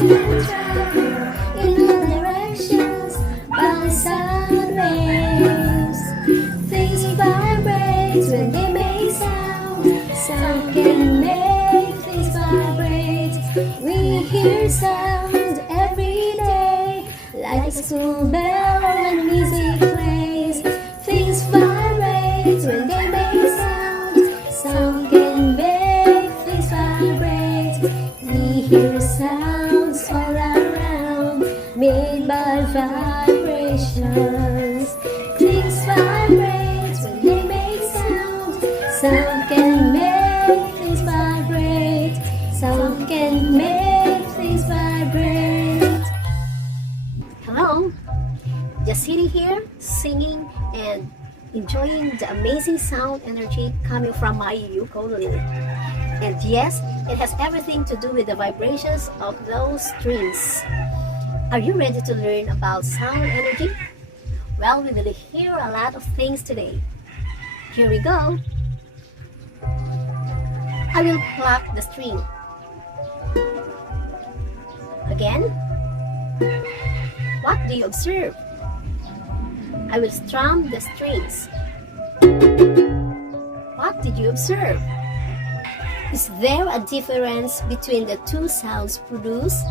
and travel in all directions by sound waves. Things vibrate when they make sound. Sound can make things vibrate. We hear sound every day, like a school bell when music plays. Things vibrate when they make sound. Sound can make things vibrate. We hear sounds all around, made by vibrations. Things vibrate when they make sound. Sound can make things vibrate. Sound can make things vibrate. Hello, just sitting here singing and enjoying the amazing sound energy coming from my ukulele. And yes, it has everything to do with the vibrations of those strings. Are you ready to learn about sound energy? Well, we will hear a lot of things today. Here we go. I will pluck the string. Again. What do you observe? I will strum the strings. What did you observe? Is there a difference between the two sounds produced?